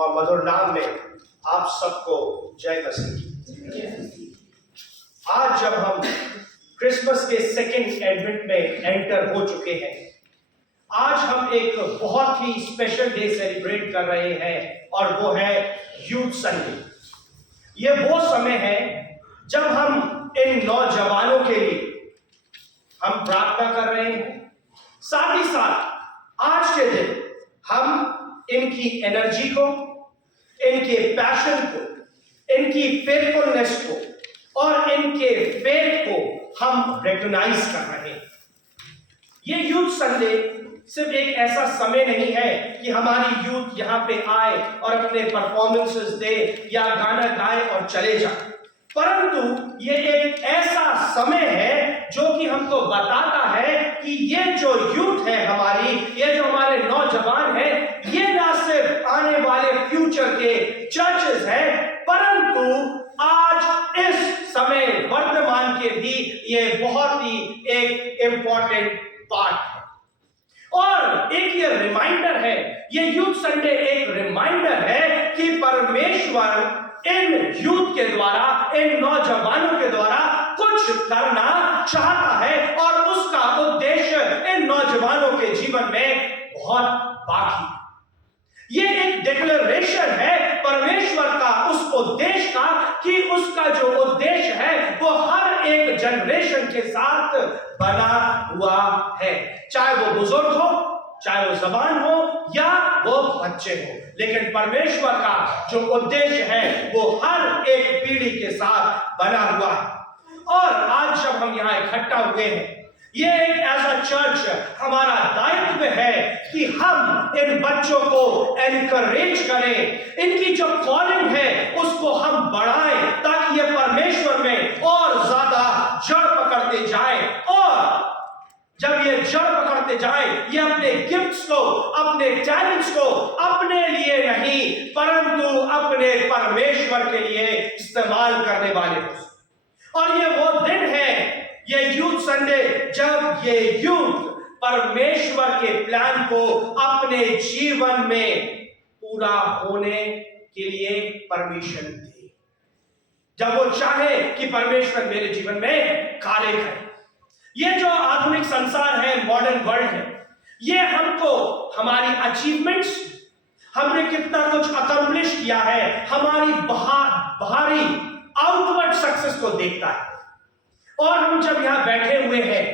और मधुर नाम में आप सबको जय मसीह। आज जब हम क्रिसमस के सेकेंड एडवेंट में एंटर हो चुके हैं, आज हम एक बहुत ही स्पेशल डे सेलिब्रेट कर रहे हैं और वो है यूथ संडे। ये वो समय है जब हम इन नौजवानों के लिए हम प्रार्थना कर रहे हैं, साथ ही साथ आज के दिन हम इनकी एनर्जी को, इनके पैशन को, इनकी फेथफुलनेस को और इनके फेथ को हम रिकॉग्नाइज कर रहे हैं। ये यूथ संडे सिर्फ एक ऐसा समय नहीं है कि हमारी यूथ यहाँ पे आए और अपने परफॉर्मेंसेस दे या गाना गाए और चले जाए, परंतु ये एक ऐसा समय है जो कि हमको बताता है कि ये जो यूथ है हमारी, ये जो हमारे नौजवान हैं, ये ना सिर्फ आने वाले फ्यूचर के चर्चेस हैं, परंतु आज इस समय वर्तमान के भी ये बहुत ही एक इंपॉर्टेंट पार्ट है। और एक ये रिमाइंडर है, ये यूथ संडे एक रिमाइंडर है कि परमेश्वर इन यूथ के द्वारा, इन नौजवानों के द्वारा कुछ करना चाहता है और उसका उद्देश्य इन नौजवानों के जीवन में बहुत बाकी। ये एक डिक्लेरेशन है परमेश्वर का उस उद्देश्य का कि उसका जो उद्देश्य है वो हर एक जनरेशन के साथ बना हुआ है, चाहे वो बुजुर्ग हो, चाहे वो जवान हो या वो बच्चे हो, लेकिन परमेश्वर का जो उद्देश्य है वो हर एक पीढ़ी के साथ बना हुआ है। और आज जब हम यहाँ इकट्ठा हुए हैं, ये एक ऐसा चर्च हमारा दायित्व है कि हम इन बच्चों को एनकरेज करें, इनकी जो कॉलिंग है उसको हम बढ़ाएं ताकि ये परमेश्वर में और ज्यादा जड़ पकड़ते जाए। और जब ये जड़ पकड़ते जाए, ये अपने गिफ्ट्स को, अपने टैलेंट्स को अपने लिए नहीं परंतु अपने परमेश्वर के लिए इस्तेमाल करने वाले हो। और ये वो दिन है, ये यूथ संडे, जब ये यूथ परमेश्वर के प्लान को अपने जीवन में पूरा होने के लिए परमिशन दे, जब वो चाहे कि परमेश्वर मेरे जीवन में कार्य करे। ये जो आधुनिक संसार है, मॉडर्न वर्ल्ड है, ये हमको हमारी अचीवमेंट्स, हमने कितना कुछ अकम्प्लिश किया है, हमारी बाहरी आउटवर्ड सक्सेस को देखता है। और हम जब यहां बैठे हुए हैं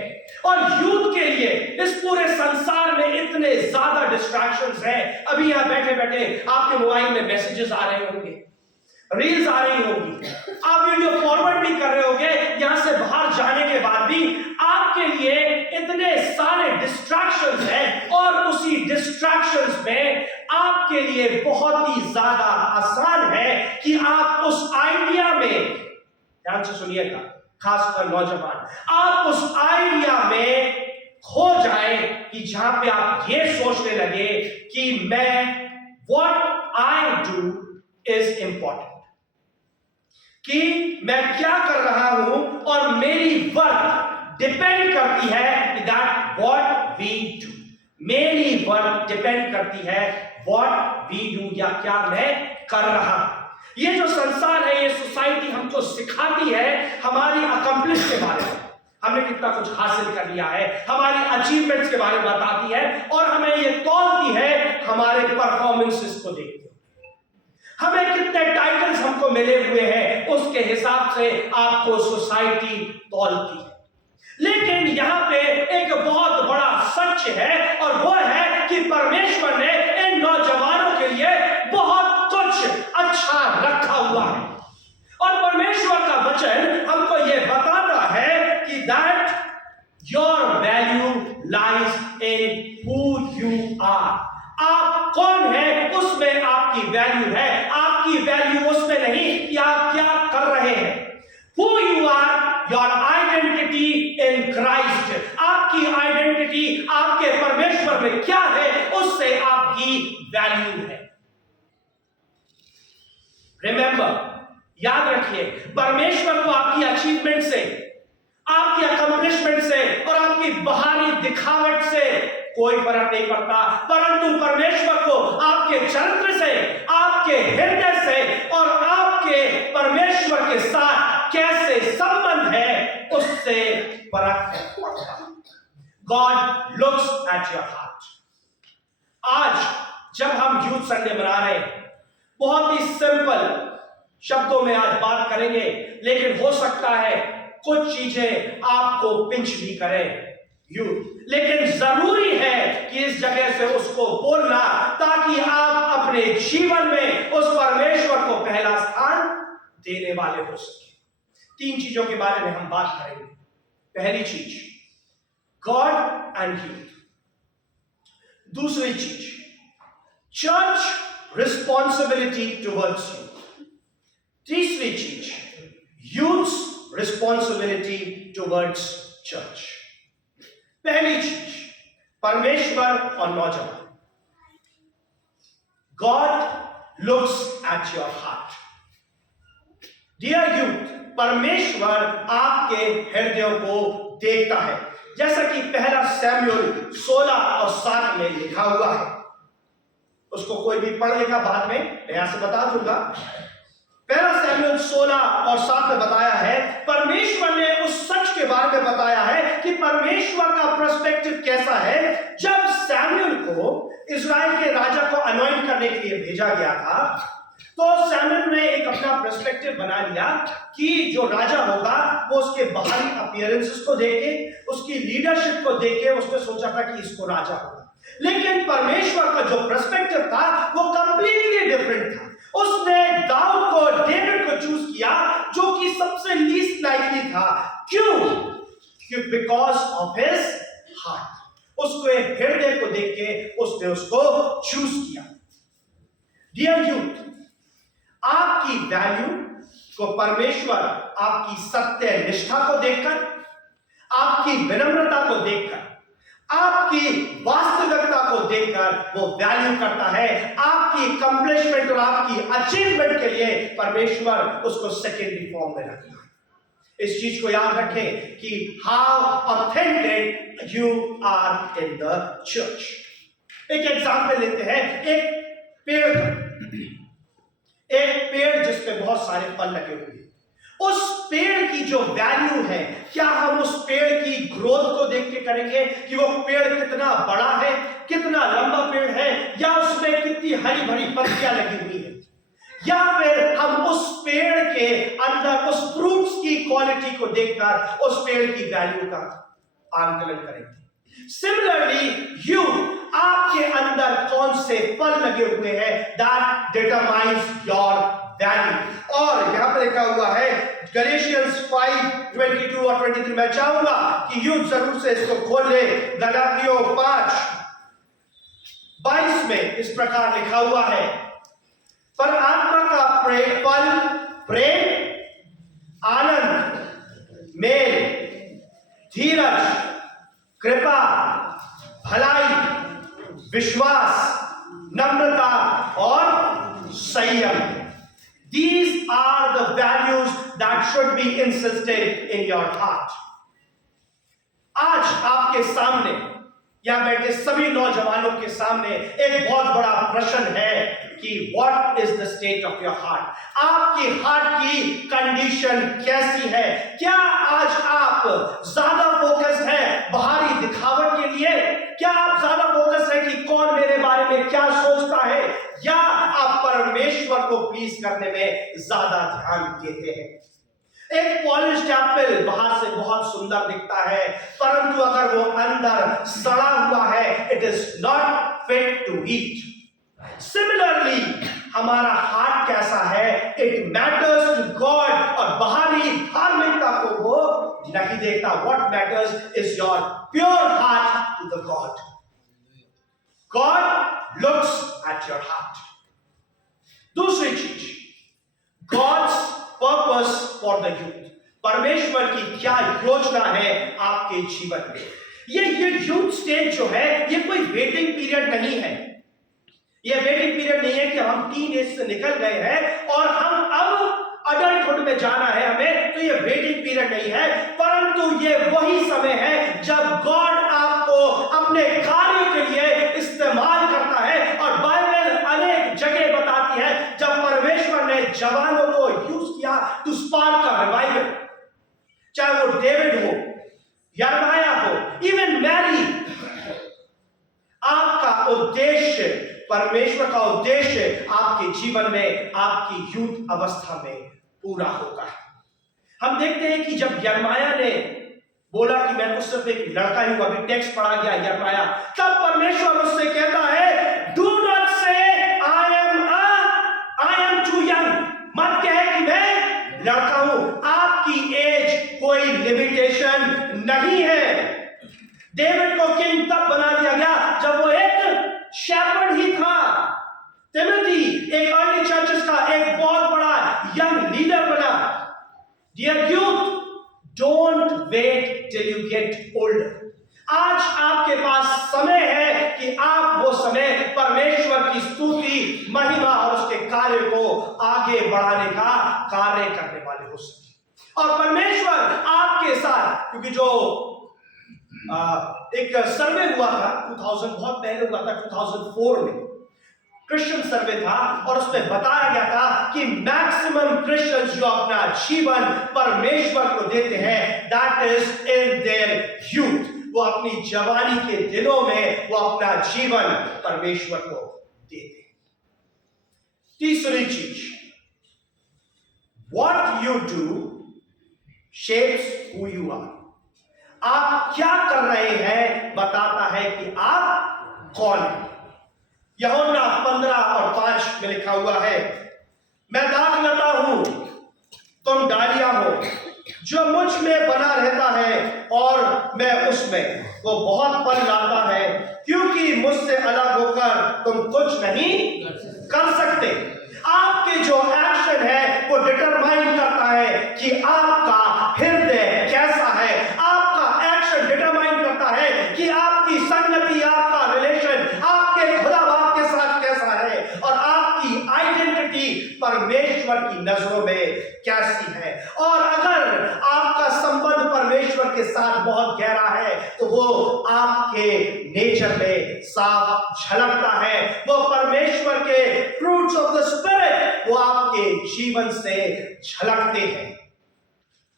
और यूथ के लिए इस पूरे संसार में इतने ज्यादा डिस्ट्रैक्शंस हैं, अभी यहां बैठे बैठे आपके मोबाइल में मैसेजेस आ रहे होंगे, रील्स आ रही होगी, आप वीडियो फॉरवर्ड भी कर रहे होंगे, यहां से बाहर जाने के बाद भी आपके लिए इतने सारे डिस्ट्रैक्शंस हैं और उसी डिस्ट्रैक्शंस में आपके लिए बहुत ही ज्यादा आसान है कि आप उस आइडिया में, ध्यान से सुनिएगा, खासकर नौजवान, आप उस आइडिया में खो जाए कि जहां पे आप ये सोचने लगे कि मैं what I do is important, कि मैं क्या कर रहा हूं और मेरी वर्क डिपेंड करती है दैट व्हाट वी डू, मेरी वर्क डिपेंड करती है व्हाट वी डू, या क्या मैं कर रहा हूं। ये जो संसार है, ये सोसाइटी हमको सिखाती है हमारी अकम्प्लिश के बारे में, हमने कितना कुछ हासिल कर लिया है, हमारी अचीवमेंट्स के बारे में बताती है और हमें ये तौलती है हमारे परफॉर्मेंसेस को देखते हुए, हमें कितने टाइटल्स हमको मिले हुए हैं उसके हिसाब से आपको सोसाइटी तौलती है। लेकिन यहां पे एक बहुत बड़ा सच है और वो है कि परमेश्वर ने इन नौजवानों के लिए बहुत कुछ अच्छा रखा हुआ है। और परमेश्वर का वचन हमको यह बताता है कि that your value lies in who you are, आप कौन है उसमें आपकी वैल्यू है, आपकी वैल्यू उसमें नहीं कि आप क्या कर रहे हैं। Who you are, your identity in Christ, आपकी आइडेंटिटी आपके परमेश्वर में क्या है उससे आपकी वैल्यू है। रिमेंबर, याद रखिए, परमेश्वर को आपकी अचीवमेंट से, आपकी अकम्प्लिशमेंट से और आपकी बाहरी दिखावट से कोई फर्क नहीं पड़ता, परंतु परमेश्वर को आपके चरित्र से, आपके आपके हृदय से और आपके परमेश्वर के साथ कैसे संबंध है, उससे फर्क पड़ता है। God looks at your heart. आज जब हम यूथ संडे मना रहे हैं, बहुत ही सिंपल शब्दों में आज बात करेंगे, लेकिन हो सकता है कुछ चीजें आपको पिंच भी करें यूथ, लेकिन जरूरी है कि इस जगह से उसको बोलना, ताकि आप अपने जीवन में उस परमेश्वर को पहला स्थान देने वाले हो सके। 3 चीजों के बारे में हम बात करेंगे। पहली चीज, गॉड एंड यूथ। दूसरी चीज, चर्च रिस्पॉन्सिबिलिटी टुवर्ड्स यू। तीसरी चीज, यूथ्स रिस्पॉन्सिबिलिटी टुवर्ड्स चर्च। पहली चीज, परमेश्वर और नौजवान। God looks at your heart. Dear youth, परमेश्वर आपके हृदयों को देखता है, जैसा कि पहला सैमुएल 16 और 7 में लिखा हुआ है। उसको कोई भी पढ़ लेगा, बाद में मैं यहां से बता दूंगा। पहला सैमुएल 16 और 7 में बताया है, परमेश्वर ने उस सच के बारे में बताया है कि परमेश्वर का पर्सपेक्टिव कैसा है। जब सैमुएल को इस्राएल के राजा को अनॉइंट करने के लिए भेजा गया था, तो सैमुएल ने एक अपना पर्सपेक्टिव बना लिया कि जो राजा होगा वो उसके बाहरी अपीयरेंसेस को देख के, उसकी लीडरशिप को देख के उसने सोचा था कि इसको राजा होगा। लेकिन परमेश्वर का जो पर्सपेक्टिव था वो कंप्लीटली डिफरेंट था। उसने दाऊद को, डेविड को चूज किया, जो कि सबसे लीस्ट लाइकली था। क्यों? Because of his heart. उसके हृदय को देख के उसने उसको चूज किया। डियर यूथ, आपकी वैल्यू को परमेश्वर आपकी सत्य निष्ठा को देखकर, आपकी विनम्रता को देखकर, आपकी वास्तविकता को देखकर वो वैल्यू करता है। आपकी कंप्लीशमेंट और आपकी अचीवमेंट के लिए परमेश्वर उसको सेकेंडरी फॉर्म में रखता है। इस चीज को याद रखें कि how authentic you are in the church. एक एग्जाम्पल लेते हैं, एक पेड़ जिस पे बहुत सारे फल लगे हुए हैं। उस पेड़ की जो वैल्यू है, क्या हम उस पेड़ की ग्रोथ को देख के करेंगे कि वो पेड़ कितना बड़ा है, कितना लंबा पेड़ है, या उसमें कितनी हरी भरी पत्तियां लगी हुई है, या फिर हम उस पेड़ के अंदर उस फ्रूट्स की क्वालिटी को देखकर उस पेड़ की वैल्यू का आंकलन करेंगे। सिमिलरली यू, आपके अंदर कौन से फल लगे हुए हैं, दैट डिटरमाइंस योर वैल्यू। और यहां पर लिखा हुआ है गलेशियंस 5:22 और 23। मैं चाहूंगा कि यूथ जरूर से इसको खोल ले। गलातियों 5:22 में इस प्रकार लिखा हुआ है, पर आत्मा का फल प्रेम, आनंद, मेल, धीरज, कृपा, भलाई, विश्वास, नम्रता और संयम। These are the values that should be insisted in your heart. आज आपके सामने या बैठे सभी नौजवानों के सामने एक बहुत बड़ा प्रश्न है कि what is the state of your heart? आपकी हार्ट की कंडीशन कैसी है? क्या आज आप ज्यादा फोकस है बाहरी दिखावट के लिए? क्या आप ज्यादा फोकस है कि कौन मेरे बारे में क्या सोचता है, या आप परमेश्वर को प्लीज करने में ज्यादा ध्यान देते हैं? एक पॉलिश्ड एप्पल बाहर से बहुत सुंदर दिखता है, परंतु अगर वो अंदर सड़ा हुआ है, it is not fit to eat. Similarly हमारा हार्ट कैसा है, इट मैटर्स टू गॉड। और बाहरी धार्मिकता को वो नहीं देखता। What matters is your pure heart to the God. God looks at your heart. दूसरी चीज, God's purpose for the youth. परमेश्वर की क्या योजना है आपके जीवन में? ये यूथ स्टेज जो है, ये कोई वेटिंग पीरियड नहीं है। ये वेटिंग पीरियड नहीं है कि हम टीन एज से निकल गए हैं और हम अब अडल्टहुड में जाना है हमें, तो ये वेटिंग पीरियड नहीं है, परंतु ये वही समय है जब गॉड आपको अपने कार्य के लिए इस्तेमाल करता है। और बाइबल अनेक जगह बताती है जवानों को यूज किया टू स्पार्क अ रिवाइवल। चाहे वो डेविड हो, यर्माया हो, इवन मैरी। आपका उद्देश्य, परमेश्वर का उद्देश्य आपके जीवन में, आपकी यूथ अवस्था में पूरा होगा। हम देखते हैं कि जब यर्माया ने बोला कि मैं तो सिर्फ एक लड़का ही हूं, अभी टेक्स्ट पढ़ा गया यर्माया, तब परमेश्वर उससे कहता है डू नॉट से आई एम टू यंग। मत कहे कि मैं लड़का हूं। आपकी एज कोई लिमिटेशन नहीं है। डेविड को किंग तब बना दिया गया जब वो एक शेपर्ड ही था। तिमोथी एक अर्ली चर्चेस का एक बहुत बड़ा यंग लीडर बना। Dear youth, don't wait till you get older. आज आपके पास समय है कि आप वो समय परमेश्वर की स्तुति, महिमा और उसके कार्य को आगे बढ़ाने का कार्य करने वाले हो सके। और परमेश्वर आपके साथ, क्योंकि जो एक सर्वे हुआ था 2000, बहुत पहले हुआ था, 2004 में क्रिश्चियन सर्वे था, और उसमें बताया गया था कि मैक्सिमम क्रिश्चियंस जो अपना जीवन परमेश्वर को देते हैं, that is in their youth. वो अपनी जवानी के दिनों में वो अपना जीवन परमेश्वर को देते हैं। तीसरी चीज, what you do shapes who you are. आप क्या कर रहे हैं बताता है कि आप कौन हैं। यूहन्ना 15 और 5 में लिखा हुआ है, मैं दाखलता हूं, तुम डालियां हो। जो मुझ में बना रहता है और मैं उसमें, वो बहुत फल लाता है, क्योंकि मुझसे अलग होकर तुम कुछ नहीं कर सकते। आपके जो एक्शन है वो डिटरमाइन करता है कि आपका हृदय कैसा है। आपका एक्शन डिटरमाइन करता है कि आपकी संगति, आपका रिलेशन आपके खुदा बाप के साथ कैसा है, और आपकी आइडेंटिटी परमेश्वर की नजरों में कैसी है। और अगर आपका संबंध परमेश्वर के साथ बहुत गहरा है तो वो आपके नेचर में साफ झलकता है। वो परमेश्वर के फ्रूट्स ऑफ द स्पिरिट वो आपके जीवन से झलकते हैं।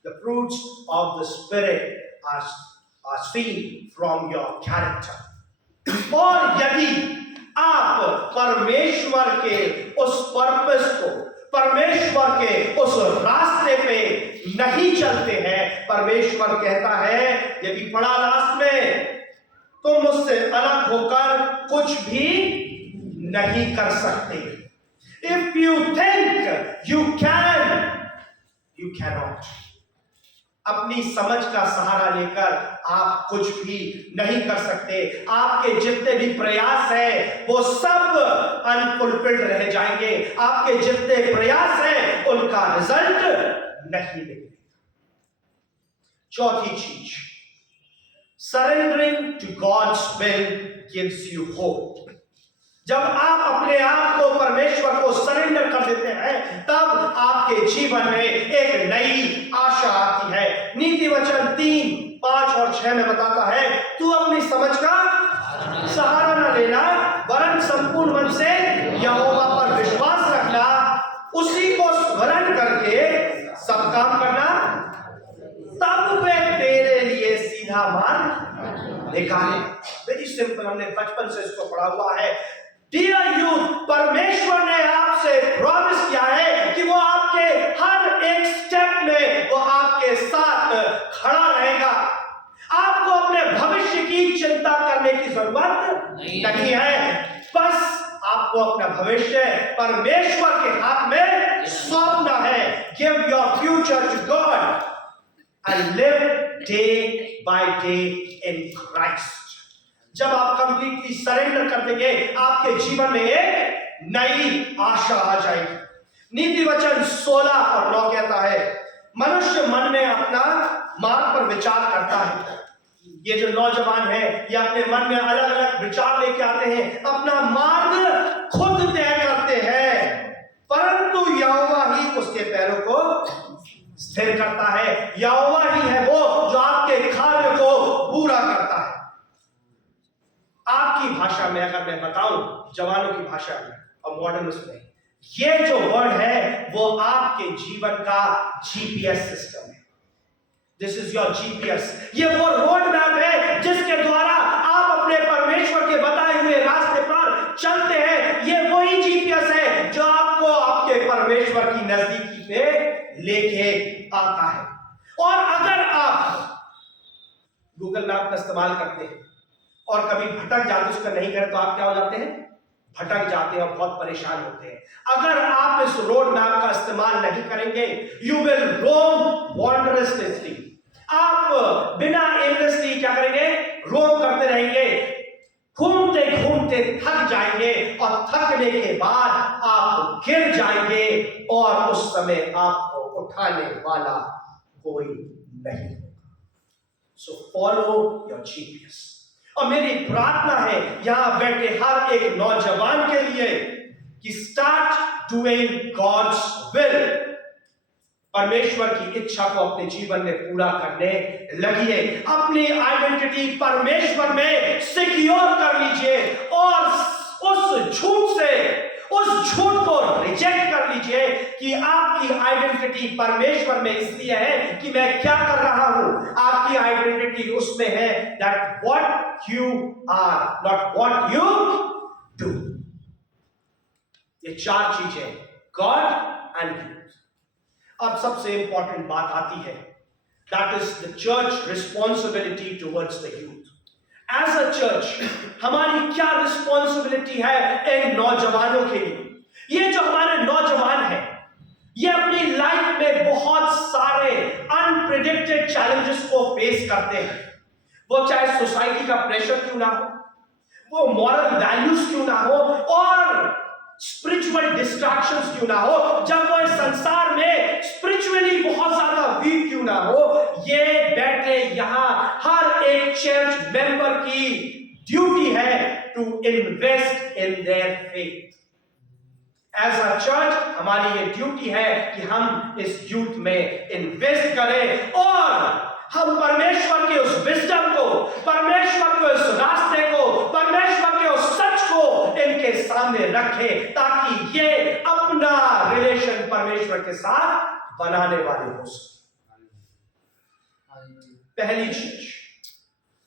The fruits of the Spirit are seen from your character. और यदि आप परमेश्वर के उस पर्पस को, परमेश्वर के उस रास्ते पे नहीं चलते हैं, परमेश्वर कहता है, यदि पढ़ा लास्ट में, तुम मुझसे अलग होकर कुछ भी नहीं कर सकते। If you think you can, you cannot. अपनी समझ का सहारा लेकर आप कुछ भी नहीं कर सकते। आपके जितने भी प्रयास हैं वो सब अनफुलफिल्ड रह जाएंगे। आपके जितने प्रयास हैं उनका रिजल्ट नहीं मिलेगा। चौथी चीज, surrendering to God's will gives you hope. जब आप अपने आप को परमेश्वर को सरेंडर कर देते हैं, तब आपके जीवन में एक नई आशा आती है। नीति वचन 3, 5 और 6 में बताता है, तू अपनी समझ का सहारा न लेना, वरन संपूर्ण मन से यहोवा पर विश्वास रखना, उसी को स्मरण करके सब काम करना, तब वे तेरे लिए सीधा मार्ग निकाले। वेरी सिंपल, हमने बचपन से इसको पढ़ा हुआ है। डियर यूथ, परमेश्वर ने आपसे प्रॉमिस किया है कि वो आपके हर एक स्टेप में वो आपके साथ खड़ा रहेगा। आपको अपने भविष्य की चिंता करने की जरूरत नहीं है। बस आपको अपना भविष्य परमेश्वर के हाथ में सौंपना है। Give your future to God and live day by day in Christ. जब आप कंप्लीटली सरेंडर कर देंगे, आपके जीवन में एक नई आशा आ जाएगी। नीति वचन 16 और 9 कहता है, मनुष्य मन में अपना मार्ग पर विचार करता है। ये जो नौजवान है ये अपने मन में अलग अलग विचार लेके आते हैं, अपना मार्ग खुद तय करते हैं, परंतु यहोवा ही उसके पैरों को स्थिर करता है। यहोवा ही है वो जो आपके कार्य को पूरा करता है। आपकी भाषा में अगर मैं बताऊं, जवानों की भाषा में और मॉडर्न में, ये जो वर्ड है वो आपके जीवन का जीपीएस सिस्टम है। This is your GPS. ये वो रोड मैप है जिसके द्वारा आप अपने परमेश्वर के बताए हुए रास्ते पर चलते हैं। ये वही जीपीएस है जो आपको आपके परमेश्वर की नजदीकी पे लेके आता है। और अगर आप गूगल मैप का इस्तेमाल करते हैं और कभी भटक जाते, उसका नहीं करें, तो आप क्या हो जाते हैं? भटक जाते हैं और बहुत परेशान होते हैं। अगर आप इस रोड मैप का इस्तेमाल नहीं करेंगे, यू विल रोम वॉन्डरसली। आप बिना एमलेसली क्या करेंगे? रोम करते रहेंगे, घूमते घूमते थक जाएंगे और थकने के बाद आप गिर जाएंगे और उस समय आपको उठाने वाला कोई नहीं होगा। So follow your GPS. और मेरी प्रार्थना है यहां बैठे हर एक नौजवान के लिए कि स्टार्ट डूइंग गॉड्स विल। परमेश्वर की इच्छा को अपने जीवन में पूरा करने लगिए। अपनी आइडेंटिटी परमेश्वर में सिक्योर कर लीजिए और उस झूठ को रिजेक्ट कर लीजिए कि आपकी आइडेंटिटी परमेश्वर में इसलिए है कि मैं क्या कर रहा हूं। आपकी आइडेंटिटी उसमें है that what you are, not what you do. ये चार चीजें, गॉड एंड यू। अब सबसे इंपॉर्टेंट बात आती है, that is the church responsibility towards the youth. As a church हमारी क्या रिस्पॉन्सिबिलिटी है इन नौजवानों के लिए? ये जो हमारे नौजवान हैं, ये अपनी लाइफ में बहुत सारे अनप्रिडिक्टेड चैलेंजेस को फेस करते हैं। वो चाहे सोसाइटी का प्रेशर क्यों ना हो, वो मॉरल वैल्यूज क्यों ना हो, और स्पिरिचुअल डिस्ट्रैक्शंस क्यों ना हो, जब वो इस संसार में स्पिरिचुअली बहुत ज्यादा वीक क्यों ना हो, ये बैठे यहां हर एक चर्च मेंबर की ड्यूटी है to invest in their faith. As a church हमारी ये ड्यूटी है कि हम इस यूथ में इन्वेस्ट करें और हम परमेश्वर के उस विजडम को, परमेश्वर के उस रास्ते को, परमेश्वर के उस सच को इनके सामने रखें ताकि ये अपना रिलेशन परमेश्वर के साथ बनाने वाले हो सके। पहली चीज,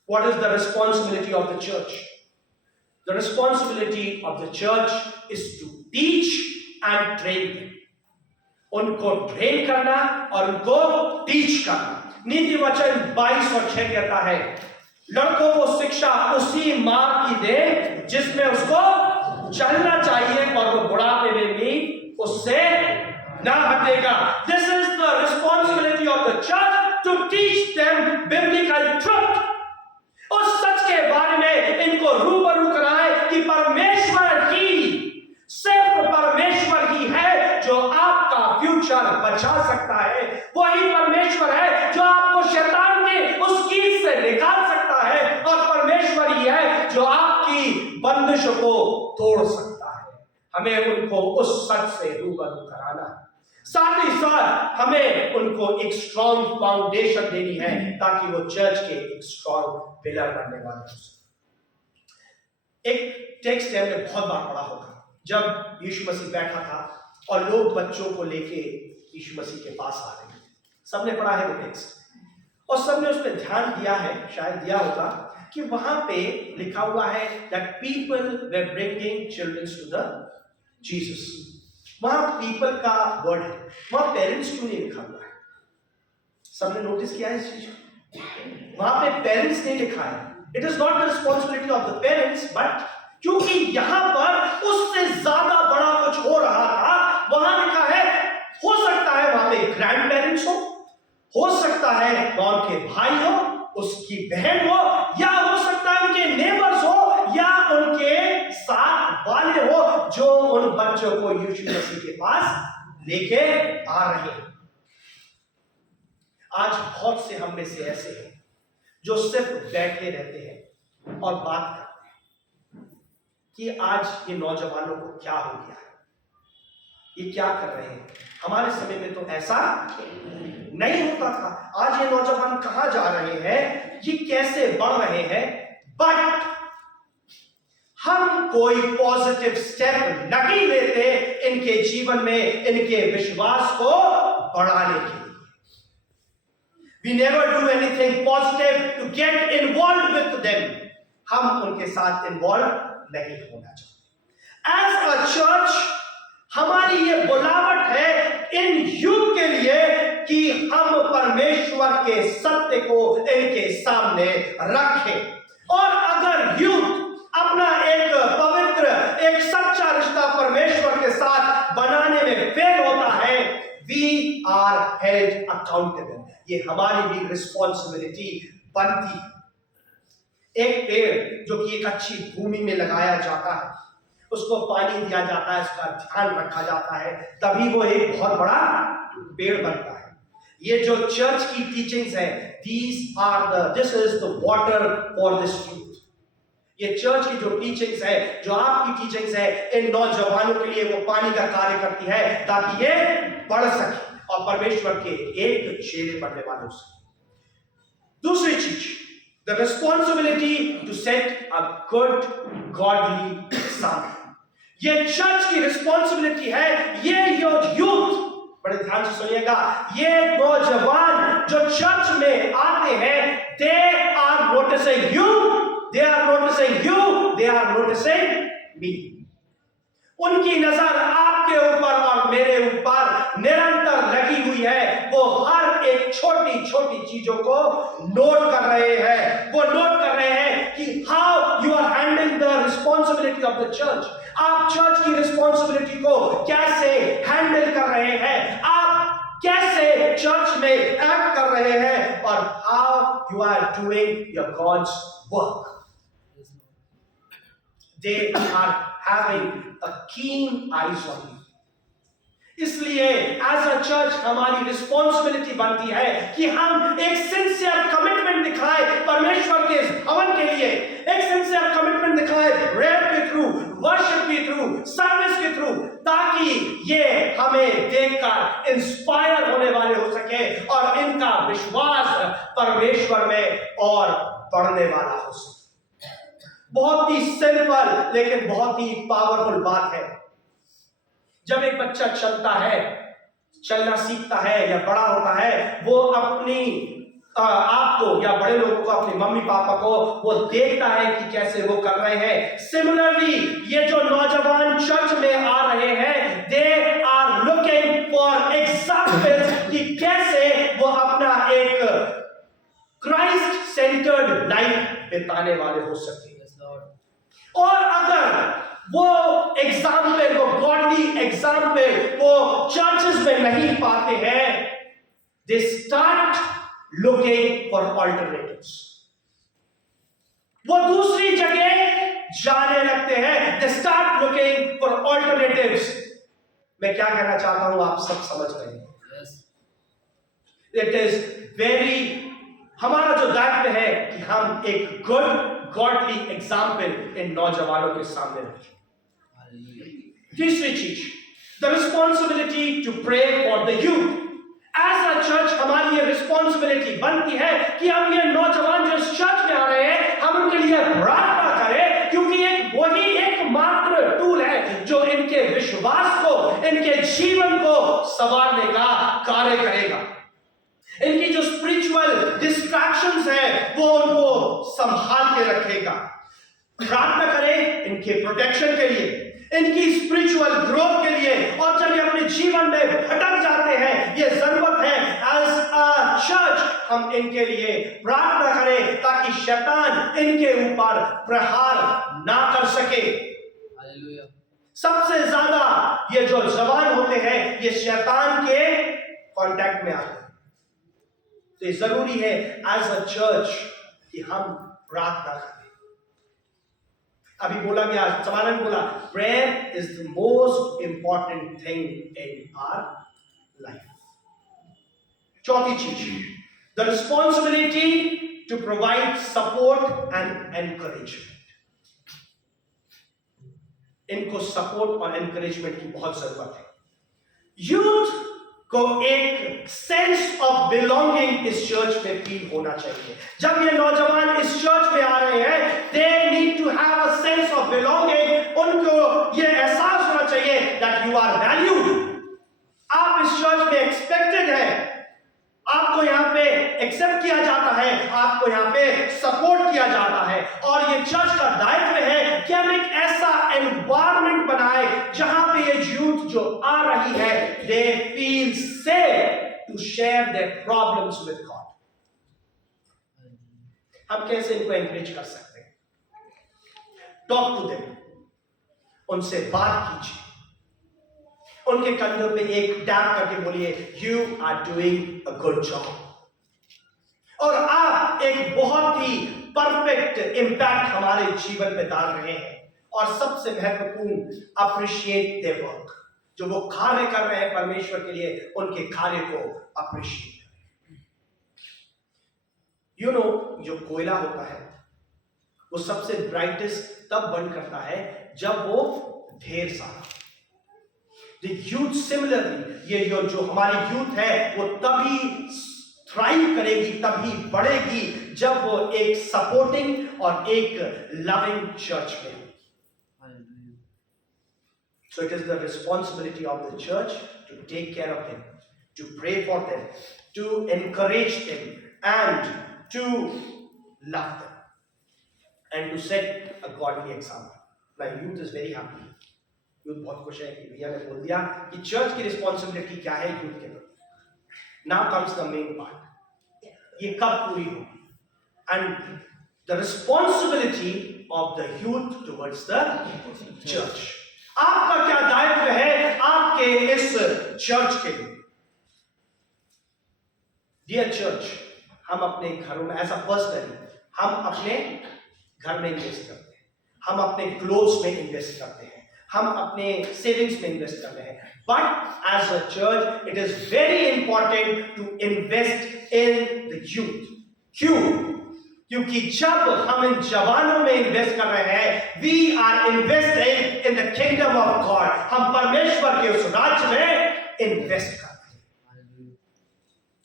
what is the responsibility of the church? The responsibility of the church is to teach and train them. उनको ट्रेन करना और उनको टीच करना। नीति वचन 22 और 6 कहता है, लड़कों को शिक्षा उसी मार्ग की दे जिसमें उसको चलना चाहिए और वो बुढ़ापे में भी उससे ना हटेगा। This is the responsibility of the church to teach them biblical truth। उस सच के बारे में इनको रूबरू कराए कि परमेश्वर ही, सिर्फ परमेश्वर ही है जो आपका फ्यूचर बचा सकता है। वही परमेश्वर है जो आपको शैतान के उस कीड से निकाल सकता है, और परमेश्वर ही है जो आपकी बंदिश को तोड़ सकता है। हमें उनको उस सच से रूबरू कराना है। साथ ही साथ हमें उनको एक स्ट्रॉन्ग फाउंडेशन देनी है ताकि वो चर्च के एक स्ट्रॉन्ग पिलर बनने वाले हो सके। एक टेक्स्ट हमने बहुत बार पढ़ा होगा, जब यीशु मसीह बैठा था और लोग बच्चों को लेके यीशु मसीह के पास आ रहे थे। सबने पढ़ा है वो टेक्स्ट और सबने उस पर ध्यान दिया है, शायद दिया होगा, कि वहां पे लिखा हुआ है that people were bringing children to the Jesus. वहां पीपल का वर्ड है, वहां पेरेंट्स क्यों नहीं लिखा हुआ है? सबने नोटिस किया है इस चीज को? वहां पे पेरेंट्स नहीं लिखा है। It is not the responsibility of the parents, but क्योंकि यहां पर उससे ज्यादा बड़ा कुछ हो रहा था, वहां लिखा है, हो सकता है वहां पे ग्रैंड पेरेंट्स हो सकता है वहां उनके भाई हो, उसकी बहन हो, या हो सकता है उनके नेबर्स हो, या उनके साथ वाले हो जो उन बच्चों को यीशु मसीह के पास लेके आ रहे हैं। आज बहुत से हम में से ऐसे हैं जो सिर्फ बैठे रहते हैं और बात करते हैं कि आज ये नौजवानों को क्या हो गया है, ये क्या कर रहे हैं। हमारे समय में तो ऐसा नहीं होता था। आज ये नौजवान कहां जा रहे हैं, ये कैसे बढ़ रहे हैं। बट हम कोई पॉजिटिव स्टेप नहीं लेते इनके जीवन में, इनके विश्वास को बढ़ाने के लिए। We never do anything positive to get involved with them. हम उनके साथ इन्वॉल्व नहीं होना चाहते। As a church, हमारी ये बुलावट है इन यूथ के लिए कि हम परमेश्वर के सत्य को इनके सामने रखें। और अगर यूथ अपना एक पवित्र, एक सच्चा रिश्ता परमेश्वर के साथ बनाने में फेल होता है, we are held accountable. ये हमारी भी रिस्पॉन्सिबिलिटी बनती है। एक पेड़ जो कि एक अच्छी भूमि में लगाया जाता है, उसको पानी दिया जाता है, उसका ध्यान रखा जाता है, तभी वो एक बहुत बड़ा पेड़ बनता है। ये जो चर्च की टीचिंग्स है, this is the water for this youth. ये चर्च की जो टीचिंग्स है, जो आपकी टीचिंग्स है, इन नौजवानों के लिए वो पानी का कार्य करती है ताकि ये बढ़ सके और परमेश्वर के एक चेले बनने वाले हो सके। दूसरी चीज, the responsibility to set a good godly example. ये चर्च की रिस्पॉन्सिबिलिटी है। ये यूथ, बड़े ध्यान से सुनिएगा, ये नौजवान जो चर्च में आते हैं, they are noticing you, they are noticing you, they are noticing me. उनकी नजर आपके ऊपर और मेरे ऊपर निरंतर लगी हुई है। वो हर एक छोटी छोटी चीजों को नोट कर रहे हैं। वो नोट कर रहे हैं कि how you are handling the responsibility of the church. आप चर्च की रिस्पॉन्सिबिलिटी को कैसे हैंडल कर रहे हैं, आप कैसे चर्च में एक्ट कर रहे हैं, और how you are doing your God's work. They are having a keen eyes on you. इसलिए एज अ चर्च हमारी रिस्पॉन्सिबिलिटी बनती है कि हम एक सिंसियर कमिटमेंट दिखाएं परमेश्वर के इस भवन के लिए, एक सिंसियर कमिटमेंट दिखाएं प्रेयर के थ्रू, वर्शिप के थ्रू, सर्विस के थ्रू, ताकि ये हमें देखकर इंस्पायर होने वाले हो सके और इनका विश्वास परमेश्वर में और बढ़ने वाला हो सके। बहुत ही सिंपल लेकिन बहुत ही पावरफुल बात है। जब एक बच्चा चलता है, चलना सीखता है या बड़ा होता है, वो अपनी आपको या बड़े लोगों को, अपने मम्मी पापा को वो देखता है कि कैसे वो कर रहे हैं। सिमिलरली ये जो नौजवान चर्च में आ रहे हैं, they are looking for examples कि कैसे वो अपना एक क्राइस्ट सेंटर्ड लाइफ बिताने वाले हो सकते हैं। और अगर वो एग्जाम्पल, वो गॉडली एग्जाम्पल वो चर्चेस में नहीं पाते हैं, they start looking for alternatives. वो दूसरी जगह जाने लगते हैं, they start looking for alternatives. मैं क्या कहना चाहता हूं, आप सब समझ रहे हैं। इट इज वेरी, हमारा जो दायित्व है कि हम एक गुड गॉडली एग्जाम्पल इन नौजवानों के सामने रखें। तीसरी चीज, the responsibility to pray for the youth. As a church हमारी ये रिस्पॉन्सिबिलिटी बनती है कि हम ये नौजवान जो इस चर्च में आ रहे हैं, हम उनके लिए प्रार्थना करें, क्योंकि एक वही एकमात्र टूल है जो इनके विश्वास को, इनके जीवन को संवारने का कार्य करेगा। इनकी जो स्पिरिचुअल डिस्ट्रैक्शंस है वो उनको संभाल के रखेगा। प्रार्थना करें इनके प्रोटेक्शन के लिए, इनकी स्पिरिचुअल ग्रोथ के लिए। और जब ये अपने जीवन में भटक जाते हैं, ये जरूरत है एज अ चर्च हम इनके लिए प्रार्थना करें ताकि शैतान इनके ऊपर प्रहार ना कर सके। हालेलुया। सबसे ज्यादा ये जो जवान होते हैं, ये शैतान के कांटेक्ट में आते हैं। तो ये जरूरी है एज अ चर्च कि हम प्रार्थना करें। अभी बोला गया, समानन बोला, prayer is the most important thing in our life. चौथी चीज, the responsibility to provide support and encouragement. इनको सपोर्ट और एनकरेजमेंट की बहुत जरूरत है। यूथ को एक सेंस ऑफ बिलोंगिंग इस चर्च में फील होना चाहिए। जब ये नौजवान इस चर्च में आ रहे हैं, they need to have a sense of belonging. उनको ये एहसास होना चाहिए दैट यू आर वैल्यूड। आप इस चर्च में एक्सपेक्टेड है, आपको यहाँ पे एक्सेप्ट किया जाता है, आपको यहाँ पे सपोर्ट किया जाता है। और ये चर्च का दायित्व है कि हम एक ऐसा एनवायरनमेंट बनाए जहां पे ये यूथ जो आ रही है, they feel safe to share their problems with God. हम कैसे इनको एनकरेज कर सकते हैं? टॉक टू देम, उनसे बात कीजिए, उनके कंधों पे एक टैप करके बोलिए you are doing a good job. और आप एक बहुत ही परफेक्ट इंपैक्ट हमारे जीवन में डाल रहे हैं। और सबसे महत्वपूर्ण, अप्रिशिएट देयर वर्क। जो वो कार्य कर रहे हैं परमेश्वर के लिए, उनके कार्य को अप्रिशिएट करें। यू नो, जो कोयला होता है वो सबसे ब्राइटेस्ट तब बर्न करता है जब वो ढेर सारा। The youth similarly, ये जो हमारी यूथ है वो तभी थ्राइव करेगी, तभी बढ़ेगी जब वो एक सपोर्टिंग और एक लविंग चर्च में। So it is the responsibility of the church to take care of them, to pray for them, to encourage them, and to love them, and to set a godly example. My youth is very happy. Youth बहुत खुश है कि भैया ने बोल दिया कि church की रिस्पॉन्सिबिलिटी क्या है यूथ के प्रति। Now comes the main part, ये कब पूरी होगी? And the responsibility of the youth towards the church. आपका क्या दायित्व है आपके इस चर्च के लिए? डियर चर्च, हम अपने घरों में एज अ पर्सनली हम अपने घर में इन्वेस्ट करते हैं, हम अपने क्लोथ्स में इन्वेस्ट करते हैं, हम अपने सेविंग्स में इन्वेस्ट कर रहे हैं। But as a church it is very important to invest in the youth. क्यों? क्योंकि जब हम इन जवानों में इन्वेस्ट कर रहे हैं, we are investing in the kingdom of God. हम परमेश्वर के उस राज्य में इन्वेस्ट कर रहे हैं।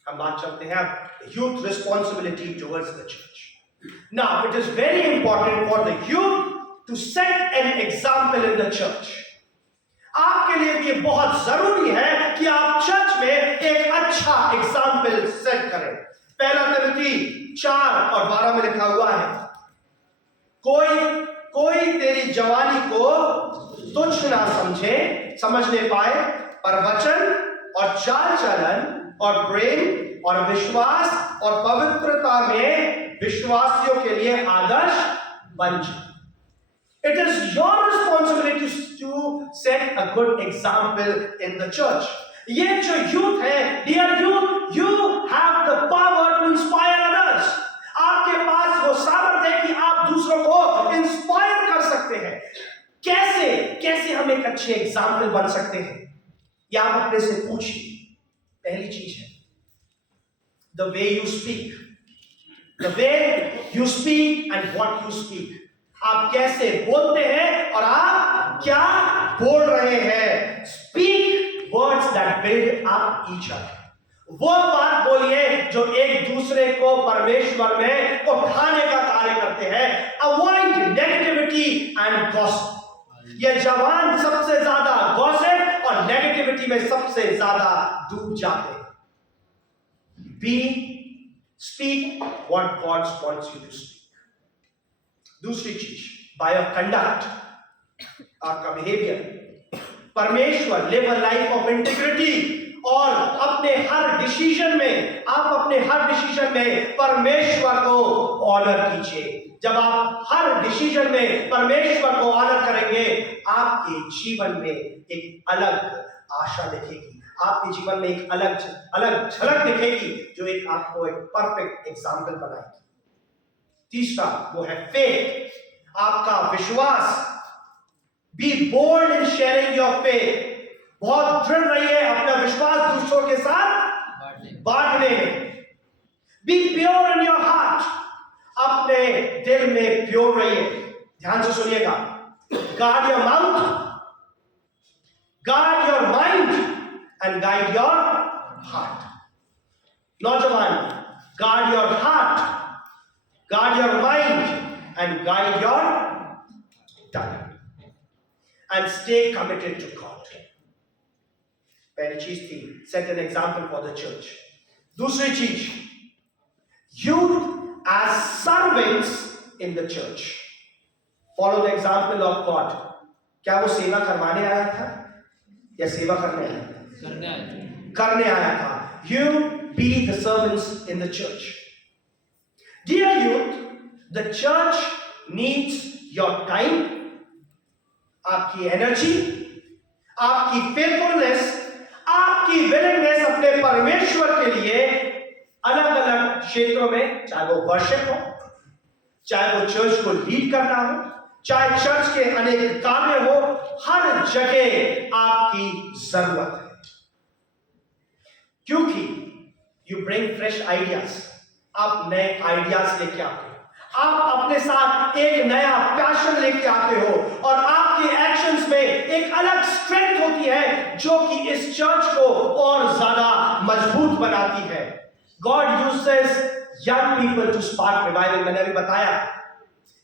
हम बात करते हैं अब youth responsibility towards the church. Now it is very important for the youth to set an example in the church. आपके लिए भी बहुत जरूरी है कि आप चर्च में एक अच्छा एग्जाम्पल सेट करें। पहला तिमोथी 4:12 में लिखा हुआ है, कोई तेरी जवानी को तुच्छ ना समझने पाए, पर वचन और चाल चलन और प्रेम और विश्वास और पवित्रता में विश्वासियों के लिए आदर्श बन जाए। It is your responsibility to set a good example in the church. ये जो youth है, dear youth, you have the power to inspire others. आपके पास वो सामर्थ्य है कि आप दूसरों को इंस्पायर कर सकते हैं। कैसे हम एक अच्छे एग्जाम्पल बन सकते हैं? या आप अपने से पूछिए। पहली चीज है the way you speak. The way you speak and what you speak. आप कैसे बोलते हैं और आप क्या बोल रहे हैं। Speak words that build up each other. वो बात बोलिए जो एक दूसरे को परमेश्वर में उठाने का कार्य करते हैं। Avoid negativity and gossip. ये जवान सबसे ज्यादा गॉसिप और नेगेटिविटी में सबसे ज्यादा डूब जाते हैं। Speak what God wants you to speak. दूसरी चीज, बाय योर कंडक्ट, आपका बिहेवियर। परमेश्वर, live a life of integrity. और अपने हर डिसीजन में परमेश्वर को ऑनर कीजिए। जब आप हर डिसीजन में परमेश्वर को ऑनर करेंगे, आपके जीवन में एक अलग आशा दिखेगी, आपके जीवन में एक अलग झलक दिखेगी जो एक आपको एक परफेक्ट एग्जाम्पल बनाएगी। तीसरा वो है फेथ, आपका विश्वास। Be bold in sharing your faith. बहुत दृढ़ रहिए अपना विश्वास दूसरों के साथ बांटने में। Be pure in your heart. अपने दिल में प्योर रहिए। ध्यान से सुनिएगा। Guard your mouth, guard your mind and guide your नौजवान, guard your heart, guard your mind, and guide your tongue, and stay committed to God. पहली चीज थी, set an example for the church. दूसरी चीज, youth as servants in the church. Follow the example of God. क्या वो सेवा करवाने आया था या सेवा करने आया था? करने आया था. You be the servants in the church. Dear youth, the church needs your time, आपकी एनर्जी, आपकी फेथफुलनेस, आपकी विलिंगनेस अपने परमेश्वर के लिए अलग अलग क्षेत्रों में, चाहे वो वर्शिप हो, चाहे वो चर्च को लीड करना हो, चाहे चर्च के अनेक कार्य हो, हर जगह आपकी जरूरत है. क्योंकि यू ब्रिंग फ्रेश आइडियाज, आप नए आइडियाज लेके आते हो, आप अपने साथ एक नया पैशन लेके आते हो, और आपके एक्शंस में एक अलग स्ट्रेंथ होती है जो कि इस चर्च को और ज्यादा मजबूत बनाती है. God uses young people to spark revival. मैंने अभी बताया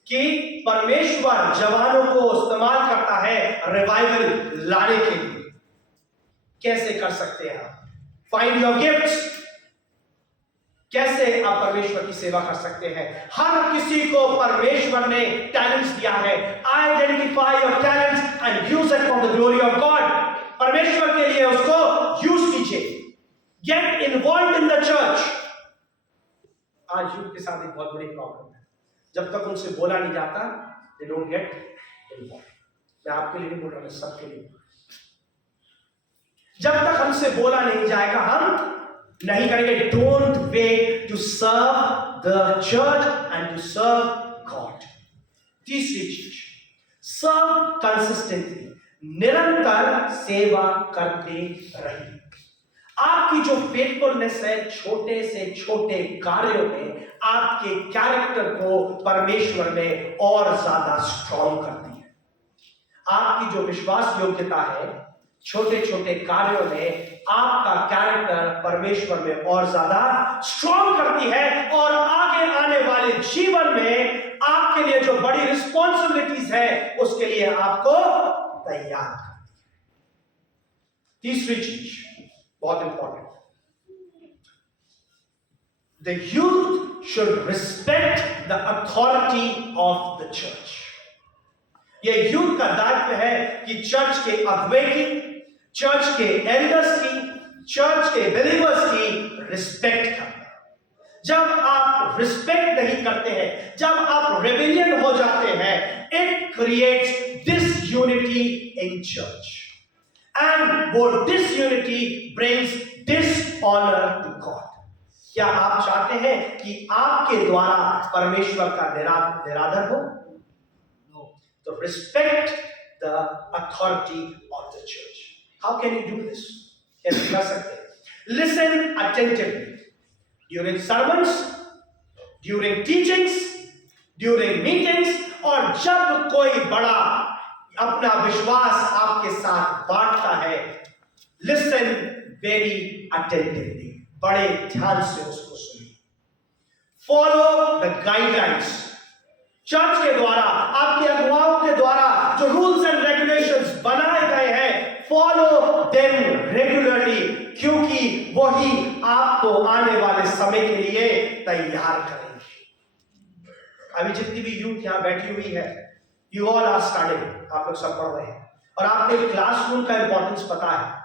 कि परमेश्वर जवानों को इस्तेमाल करता है रिवाइवल लाने के लिए. कैसे कर सकते हैं आप? Find your gifts. कैसे आप परमेश्वर की सेवा कर सकते हैं? हर किसी को परमेश्वर ने टैलेंट्स दिया है. Identify your talents and use it for the glory of God. परमेश्वर के लिए उसको यूज कीजिए. Get involve in the church. आज यूथ के साथ एक बहुत बड़ी प्रॉब्लम है, जब तक उनसे बोला नहीं जाता, दे डोंट गेट इन्वॉल्व. मैं आपके लिए नहीं बोल रहा, मैं सबके लिए. जब तक हमसे बोला नहीं जाएगा, हम नहीं करेंगे. Don't wait to serve the church and to serve God. तीसरी चीज, सर्व कंसिस्टेंटली. निरंतर सेवा करते रहिए. आपकी जो फेथफुलनेस है, छोटे से छोटे कार्यों में आपके कैरेक्टर को परमेश्वर में और ज्यादा स्ट्रॉन्ग करती है. आपकी जो विश्वास योग्यता है, छोटे छोटे कार्यों में आपका कैरेक्टर परमेश्वर में और ज्यादा स्ट्रॉन्ग करती है, और आगे आने वाले जीवन में आपके लिए जो बड़ी रिस्पॉन्सिबिलिटीज है, उसके लिए आपको तैयार करती है. तीसरी चीज बहुत important, the youth should respect the authority of the church. यह यूथ का दायित्व है कि चर्च के अगुवे की, चर्च के एल्डर्स की, चर्च के बिलीवर्स की रिस्पेक्ट करना. जब आप रिस्पेक्ट नहीं करते हैं, जब आप रेबेलियन हो जाते हैं, it creates disunity in church, and वो disunity brings dishonour to God. क्या आप चाहते हैं कि आपके द्वारा परमेश्वर का निरादर हो? तो respect the authority of the church. How can you do this? कैसे कर सकते हैं? Listen attentively during sermons, during teachings, during meetings, और जब कोई बड़ा अपना विश्वास आपके साथ बांटता है, लिसन वेरी अटेंटिवली. बड़े ध्यान से उसको सुनिए. Follow the guidelines. चर्च के द्वारा, आपके अगुवाओं के द्वारा जो रूल्स एंड रेगुलेशंस बनाए गए हैं, फॉलो देम रेगुलरली, क्योंकि वही आपको आने वाले समय के लिए तैयार करेंगे. अभी जितनी भी यूथ यहां बैठी हुई है, यू ऑल आर स्टडिंग. आप लोग सब पढ़ रहे हैं, और आपको क्लासरूम का इंपॉर्टेंस पता है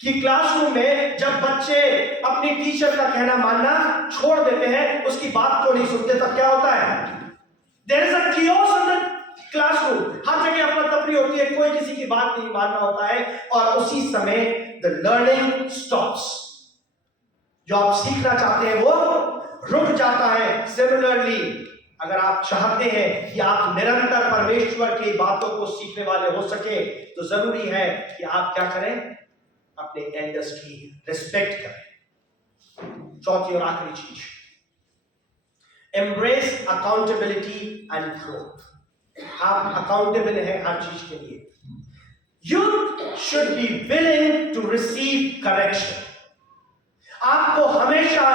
कि क्लासरूम में जब बच्चे अपनी टीचर का कहना मानना छोड़ देते हैं, उसकी बात को नहीं सुनते, तब क्या होता है? There is a chaos in the classroom. हर जगह अपना तफरी होती है, कोई किसी की बात नहीं मानना होता है, और उसी समय the learning stops. जो आप सीखना चाहते हैं वो रुक जाता है. Similarly, अगर आप चाहते हैं कि आप निरंतर परमेश्वर की बातों को सीखने वाले हो सके, तो जरूरी है कि आप क्या करें? अपने एल्डर्स की रिस्पेक्ट करें. चौथी और आखिरी चीज, एम्ब्रेस अकाउंटेबिलिटी एंड ग्रोथ. आप अकाउंटेबल हैं हर चीज के लिए. Youth should be willing to receive correction. आपको हमेशा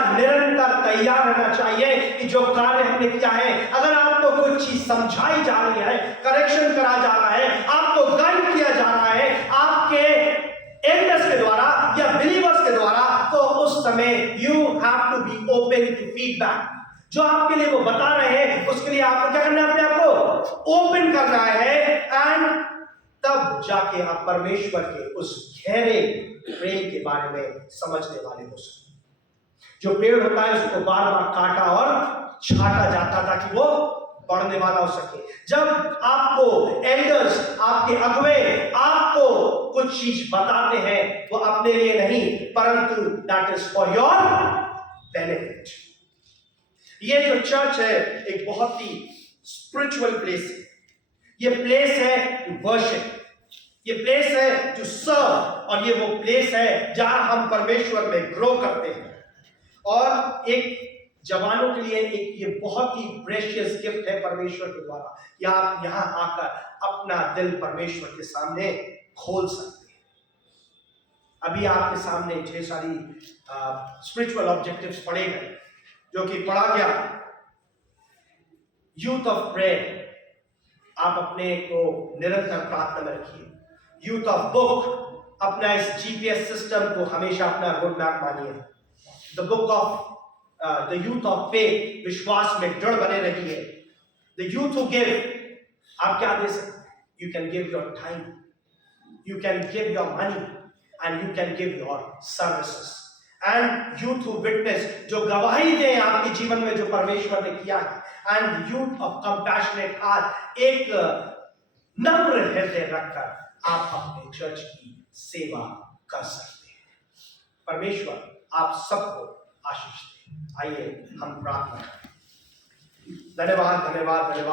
समझाई जा रही है, करेक्शन करा जा रहा है, आपको गाइड किया जा रहा है आपके एल्डर्स के द्वारा या बिलीवर्स के द्वारा, तो उस समय you have to be open to feedback. जो आपके लिए वो बता रहे हैं उसके लिए आपको क्या करना है, अपने आप को ओपन करना है, एंड तब जाके आप परमेश्वर के उस गहरे प्रेम के बारे में समझने वाले हो सकते। जो पेड़ होता है उसको बार बार काटा और छाटा जाता ताकि वो बढ़ने वाला हो सके। जब आपको एल्डर्स, आपके अगुवे आपको कुछ चीज बताते हैं, वो अपने लिए नहीं परंतु that is for your benefit. ये जो चर्च है एक बहुत ही स्पिरिचुअल प्लेस है। ये प्लेस है टू वर्शिप, ये प्लेस है टू सर्व, और ये वो प्लेस है जहां हम परमेश्वर में ग्रो करते हैं। और एक जवानों के लिए एक ये बहुत ही प्रेशियस गिफ्ट है परमेश्वर के द्वारा कि आप यहां आकर अपना दिल परमेश्वर के सामने खोल सकते हैं। अभी आपके सामने ढेर सारी स्पिरिचुअल ऑब्जेक्टिव्स पढ़े गए, जो कि पढ़ा गया यूथ ऑफ प्रेयर, आप अपने को निरंतर प्रार्थना में रखिए। यूथ ऑफ बुक, अपना इस जीपीएस सिस्टम को हमेशा अपना रोड मैप मानिए। The book of the youth of faith, विश्वास में दृढ़ बने रहिए। द यूथ हु गिव, आप क्या दे सकते हैं? You can give your time, you can give your money, and you can give your services. And youth who witness, जो गवाही दें आपके जीवन में जो परमेश्वर ने किया है। And youth of compassionate heart, एक नम्र हृदय रखकर आप अपने चर्च की सेवा कर सकते हैं। परमेश्वर आप सबको आशीष दे। आइए हम प्रार्थना करें। धन्यवाद धन्यवाद धन्यवाद।